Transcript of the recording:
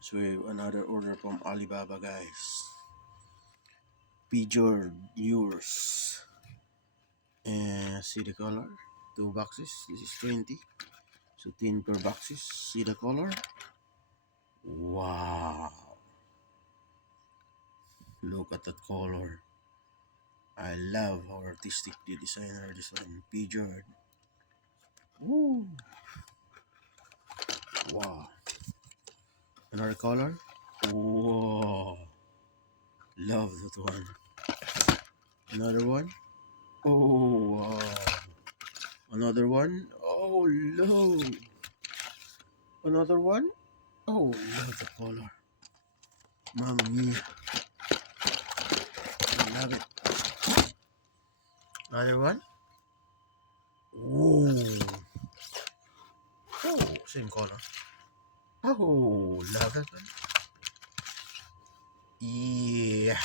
So we have another order from Alibaba, guys. Pijor yours. And see the color. 2 boxes. This is 20. So 10 per boxes. See the color. Wow. Look at that color. I love how artistic the designer designed Pijor. Woo. Wow. Another color. Whoa. Love that one. Another one. Oh, wow. Another one. Oh, no. Another one. Oh, love the color. Mamma mia. I love it. Another one. Whoa. Oh, same color. Oh, love that one. Yeah.